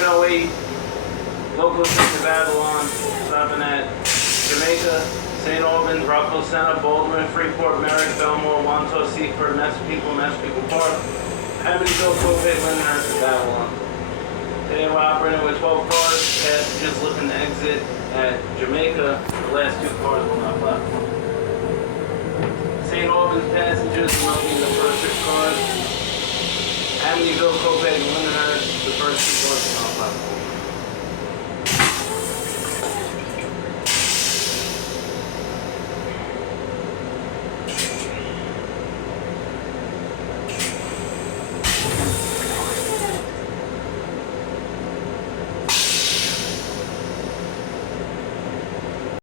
1108, local streets of Babylon, stopping at Jamaica, St. Albans, Rockville Center, Baldwin, Freeport, Merrick, Belmore, Wanto, Seaford, Massapequa Park, Amityville, Covey, Lyndhurst, and Babylon. Today we're operating with 12 cars, passengers looking to exit at Jamaica. The last 2 cars on our platform. St. Albans passengers will be in the first 6 cars.